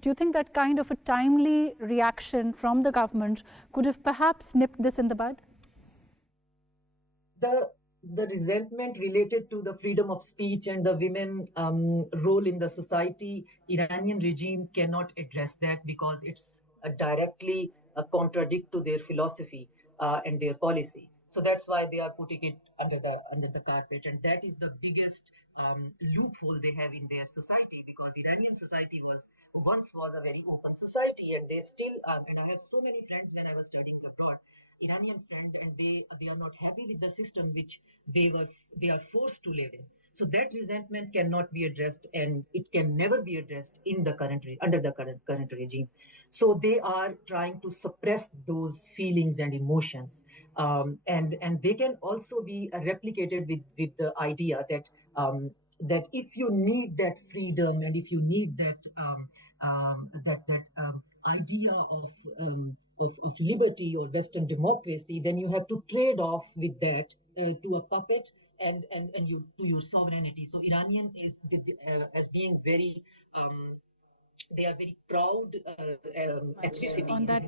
Do you think that kind of a timely reaction from the government could have perhaps nipped this in the bud? The resentment related to the freedom of speech and the women role in the society, Iranian regime cannot address that because it's directly contradict to their philosophy and their policy. So that's why they are putting it under the carpet, and that is the biggest loophole they have in their society, because Iranian society once was a very open society, and they still and I have so many friends when I was studying abroad, Iranian friend, and they are not happy with the system which they are forced to live in. So that resentment cannot be addressed, and it can never be addressed in the under the current regime. So they are trying to suppress those feelings and emotions, and they can also be replicated with the idea that if you need that freedom and if you need that idea of liberty or Western democracy, then you have to trade off with that to a puppet and you to your sovereignty. So Iranian is as being very they are very proud ethnicity. On that